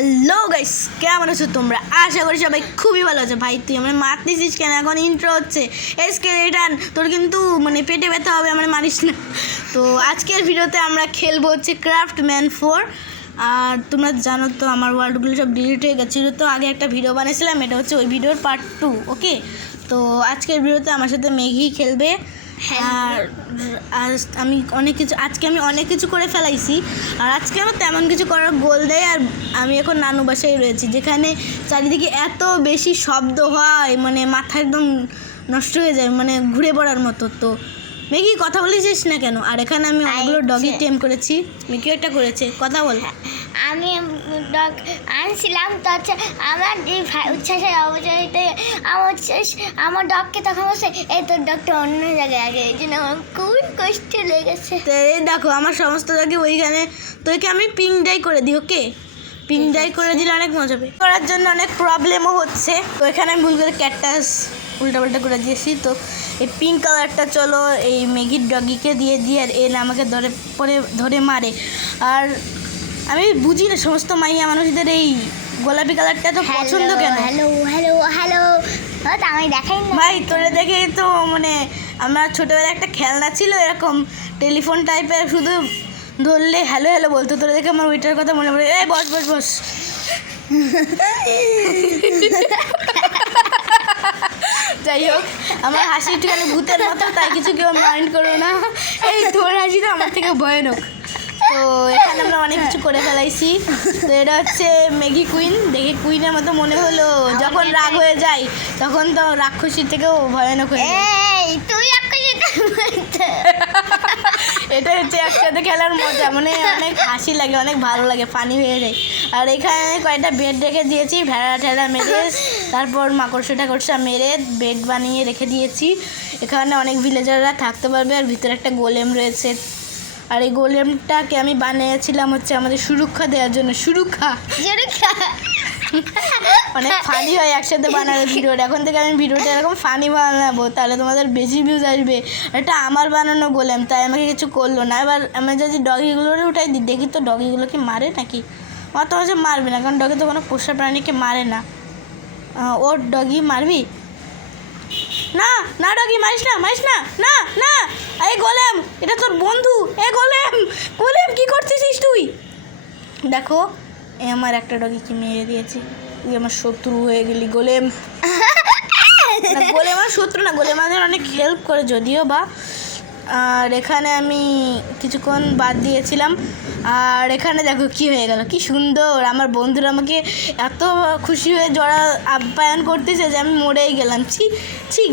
Hello guys, কেমন আছো তোমরা? আশা করি সবাই খুবই ভালো আছে। ভাই তুই আমার মারতেছিস কেন? এখন ইন্ট্রো হচ্ছে স্কেলেটন, তোর কিন্তু পেটে ব্যথা হবে, আমার মারিস না। তো আজকের ভিডিওতে আমরা খেলবো হচ্ছে ক্রাফটম্যান 4। আর তোমরা জানো তো আমার ওয়ার্ল্ডগুলো সব ডিলিট হয়ে গেছিলো, তো আগে একটা ভিডিও বানিয়েছিলাম, এটা হচ্ছে ওই ভিডিওর পার্ট 2। ওকে, তো আজকের ভিডিওতে আমার সাথে মেঘি খেলবে। আর আমি অনেক কিছু করে ফেলাইছি, আর আজকে আমার তেমন কিছু করার গোল দেয়। আর আমি এখন নানু বাসায় রয়েছি, যেখানে চারিদিকে এত বেশি শব্দ হয়, মাথা একদম নষ্ট হয়ে যায়, ঘুরে পড়ার মতো। তো মেঘি কথা বলেছিস না কেন? আর এখানে আমি অনেকগুলো ডগি টেম করেছি, মেঘিও একটা করেছে, কথা বল। আমি ডগ আনছিলাম, তো হচ্ছে আমার উচ্ছ্বাসের অবচয়তে আমার ডগকে তখন বলছে এই তোর ডগটা অন্য জায়গায় আগে, এই জন্য আমার খুবই কষ্ট লেগেছে। তো এই দেখো আমার সমস্ত ডগি ওইখানে, তোকে আমি পিঙ্ক ডাই করে দিই। ওকে, পিঙ্ক ডাই করে দিলে অনেক মজা হবে। করার জন্য অনেক প্রবলেমও হচ্ছে, তো এখানে আমি ভুল করে ক্যাকটাস উল্টাপাল্টা করে দিয়েছি। তো এই পিঙ্ক কালারটা চলো এই মেঘির ডগিকে দিয়ে দিই, আর এর আমাকে ধরে মারে। আর আমি বুঝি না সমস্ত মাইয়া মানুষদের এই গোলাপি কালারটা তো পছন্দ কেন। হ্যালো হ্যালো হ্যালো, আমি দেখাই না ভাই, তোরে দেখে তো আমার ছোটোবেলায় একটা খেলনা ছিল এরকম টেলিফোন টাইপের, শুধু ধরলে হ্যালো হ্যালো বলতো। তোরে দেখে আমার ওইটার কথা মনে পড়ে। এই বস বস বস। যাই হোক, আমার হাসি একটুখানি ভূতের মতো, তাই কিছু কেউ মাইন্ড করো না। এই তোর হাসি তো আমার থেকে ভয়ানক। তো এখানে আমরা অনেক কিছু করে ফেলাইছি। তো এটা হচ্ছে মেঘি কুইন, দেখে কুইনের মতো মনে হলো, যখন রাগ হয়ে যায় তখন তো রাক্ষসীর থেকেও ভয়ানক হয়ে যায়। তুই এটা হচ্ছে একসাথে খেলার মজা, অনেক হাসি লাগে, অনেক ভালো লাগে, ফানি হয়ে যায়। আর এখানে কয়েকটা বেড রেখে দিয়েছি, ভেড়া ঠেড়া মেরে, তারপর মাকড়সা মেরে বেড বানিয়ে রেখে দিয়েছি। এখানে অনেক ভিলেজাররা থাকতে পারবে, আর ভিতরে একটা গোলেম রয়েছে। আর এই গোলেমটাকে আমি বানিয়েছিলাম হচ্ছে আমাদের সুরক্ষা দেওয়ার জন্য। সুরক্ষা অনেক ফানি হয় একসাথে বানানো ভিডিওটা। এখন থেকে আমি ভিডিওটা এরকম ফানি বানাবো, তাহলে তোমাদের বেশি ভিউজ আসবে। এটা আমার বানানো গোলেম, তাই আমাকে কিছু করলো না। এবার আমি যদি ডগিগুলো উঠাই দিই, দেখি তো ডগিগুলো কি মারে নাকি। আমার তো হচ্ছে মারবে না, কারণ ডগি তো কোনো পোষা প্রাণীকে মারে না। ওর ডগি মারবি না? না ডগি মারিস না, না না। এই গোলেম, এটা তোর বন্ধু। গোলেম কি করছিস তুই? দেখো আমার একটা ডগি কি মেরে দিয়েছে। তুই আমার শত্রু হয়ে গেলি গোলেম। গোলেম আমার শত্রু না, গোলেম আমাদের অনেক হেল্প করে যদিও বা। আর এখানে আমি কিছুক্ষণ বাদ দিয়েছিলাম, আর এখানে দেখো কি হয়ে গেল, কি সুন্দর। আমার বন্ধুরা আমাকে এত খুশি হয়ে জড়া আপ্যায়ন করতেছে যে আমি মরেই গেলাম।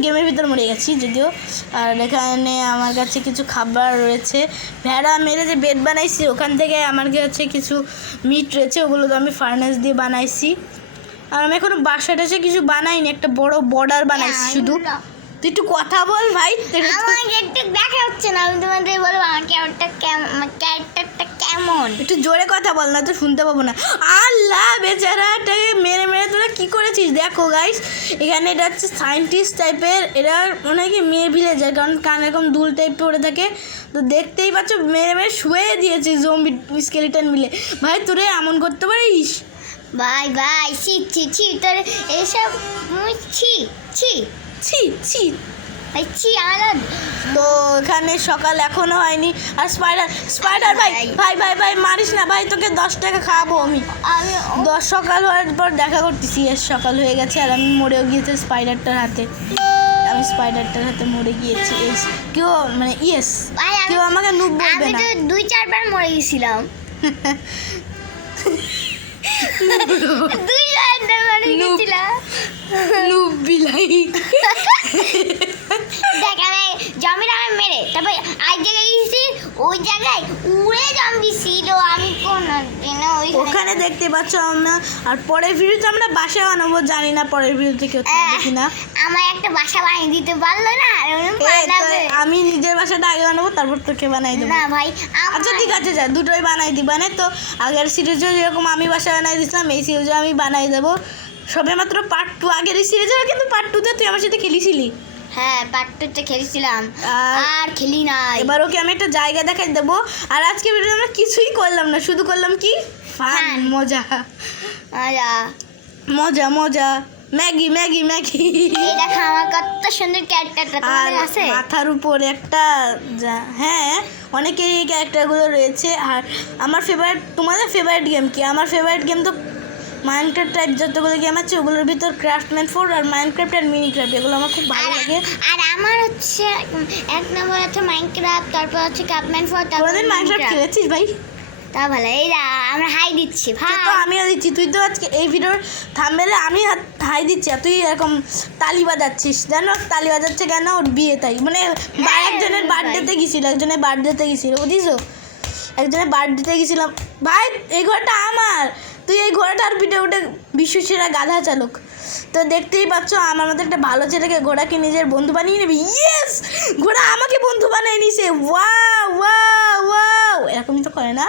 গেমের ভিতর মরে গেছি যদিও। আর এখানে আমার কাছে কিছু খাবার রয়েছে, ভেড়া মেরে যে বেড বানাইছি ওখান থেকে আমার কাছে কিছু মিট রয়েছে, ওগুলো তো আমি ফার্নেস দিয়ে বানাইছি। আর আমি এখনো বাসাটা কিছু বানাইনি, একটা বড় বর্ডার বানাইছি শুধু। তুই একটু কথা বল ভাই, একটু দেখা হচ্ছে না। আমি তোমাদের বলবো আমার ক্যারেক্টারটা কেমন, একটু জোরে কথা বল, না তো শুনতে পাবো না। আল্লাহ, বেচারাটাকে মেরে তোরা কি করেছিস? দেখো গাইস, এখানে এটা হচ্ছে সায়েন্টিস্ট টাইপের, এরা মনে হয় কি মেয়ে ভিলেজার, কারণ কান এরকম দুল টাইপ পড়ে থাকে। তো দেখতেই পাচ্ছ মেরে শুয়ে দিয়েছে জম্বি স্কেলিটন মিলে। ভাই তোরে এমন করতে পারিস? বাই ছি তোর এসব ছি তো এখানে সকাল এখনো হয়নি। আর স্পাইডার ভাই মারিস না ভাই, তোকে 10 টাকা খাওয়াবো আমি। 10 সকাল হওয়ার পর দেখা করতেছি, সকাল হয়ে গেছে আর আমি মরেও গিয়েছি স্পাইডারটার হাতে। আমি স্পাইডারটার হাতে মরে গিয়েছি। কেউ কেউ আমাকে নুব বলবে না। আমি তো 2-4 বার মরে গেছিলাম। নুব বিলাই। দেখ আমি জমিটা আমি মেরে তারপর আরেক জায়গায় গেছি, ওই জায়গায় উড়ে জম্বি ছিল। আমি ওখানে দেখতে পাচ্ছ আমরা। আর পরের ভিডিওতে আমরা বাসা বানাবো, জানি না পরের ভিডিওতে কেউ দেখি না। আমার একটা বাসা বানিয়ে দিতে পারলো না? আমি নিজের বাসাটা আগে বানাবো, তারপর তোকে বানাই দেবো। না ভাই, আচ্ছা ঠিক আছে, যা দুটোই বানাই দিই। তো আগের সিরিজে যেরকম আমি বাসা বানাই দিয়েছিলাম, এই সিরিজে আমি বানাই দেবো। সবে মাত্র পার্ট 2, আগের এই সিরিজের কিন্তু পার্ট 2তে তুই আমার সাথে খেলিছিলি। হ্যাঁ, পার্ট 2তে খেলেছিলাম, আর খেলি না। এবার ওকে আমি একটা জায়গা দেখাই দেবো। আর আজকে ভিডিও আমরা কিছুই করলাম না, শুধু করলাম কি ফান, মজা আয়া মজা মজা, ম্যাগি ম্যাগি ম্যাগি। এই দেখো আমার কত সুন্দর ক্যারেক্টারটা আর তোমাদের আছে। মাথার উপর একটা হ্যাঁ, অনেকেরই এই ক্যারেক্টারগুলো রয়েছে। আর আমার ফেভারিট, তোমাদের ফেভারিট গেম কি? আমার ফেভারিট গেম তো মাইনক্রাফট টাইপ যতগুলো গেম আছে ওগুলোর ভিতর ক্রাফটম্যান 4 আর মাইনক্রাফট আর মিনিক্রাফট, এগুলো আমার খুব ভালো লাগে। আর আমার হচ্ছে এক নম্বর আছে মাইনক্রাফট, তারপর হচ্ছে ক্রাফটম্যান 4, তারপর কোনোদিন মাইনক্রাফট খেলেছিস ভাই? তা ভালো। এই আমরা হাই দিচ্ছি ভাই। তো আমিও দিচ্ছি, তুই তো আজকে এই ভিডিওর থাম্বনেলে আমি হাই দিচ্ছি আর তুই এরকম তালি বাজাচ্ছিস। জানো তালি বাজাচ্ছে কেন? ওর বিয়ে তাই, মানে একজনের বার্থডেতে গেছিল, একজনের বার্থডেতে গেছিল, বুঝিস? একজনের বার্থডেতে গেছিলাম ভাই। এই ঘোড়াটা আমার, তুই এই ঘোড়াটার পিঠে উঠে বিশ্বসেরা গাধা চালক। তো দেখতেই পাচ্ছ আমার মতো একটা ভালো ছেলেকে ঘোড়াকে নিজের বন্ধু বানিয়ে নেবে। ইয়েস, ঘোড়া আমাকে বন্ধু বানিয়ে নিছে। ওয়াও ওয়াও ওয়াও, এরকমই তো করে না?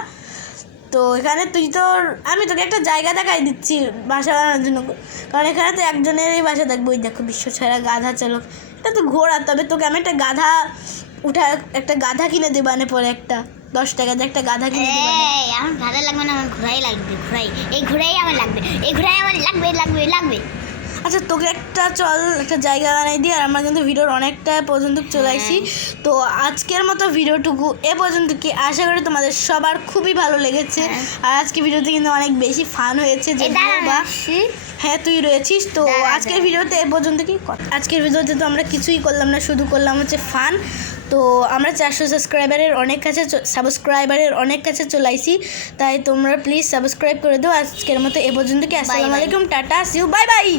তো এখানে তুই তোর, আমি তোকে একটা জায়গা দেখাই দিচ্ছি বাসা বানানোর জন্য, কারণ এখানে তো একজনেরই বাসা থাকবে। ওই দেখো বিশ্বসেরা গাধা চালক, এটা তো ঘোড়া। তবে তোকে আমি একটা গাধা একটা গাধা কিনে দেবানে, পরে একটা 10 টাকা দিয়ে একটা গাধা কিনে দেবানে। এই আমার ভালো লাগবে না, আমার ঘোড়াই লাগবে। এই ঘোড়াই আমার লাগবে, এই ঘোড়াই আমার লাগবে। আচ্ছা তোকে একটা একটা জায়গা বানাই দিই। আর আমরা কিন্তু ভিডিওর অনেকটা পর্যন্ত চলে আসি। তো আজকের মতো ভিডিওটুকু এ পর্যন্ত, কি আশা করি তোমাদের সবার খুবই ভালো লেগেছে। আর আজকে ভিডিওতে কিন্তু অনেক বেশি ফান হয়েছে, যে হ্যাঁ তুই রয়েছিস। তো আজকের ভিডিওতে এ পর্যন্ত কি আজকের ভিডিওতে তো আমরা কিছুই করলাম না, শুধু করলাম হচ্ছে ফান। তো আমরা 400 সাবস্ক্রাইবারের অনেক কাছে চলে আসি, তাই তোমরা প্লিজ সাবস্ক্রাইব করে দাও। আজকের মতো এ পর্যন্ত কি, আসসালামু আলাইকুম, tata, see you, bye by.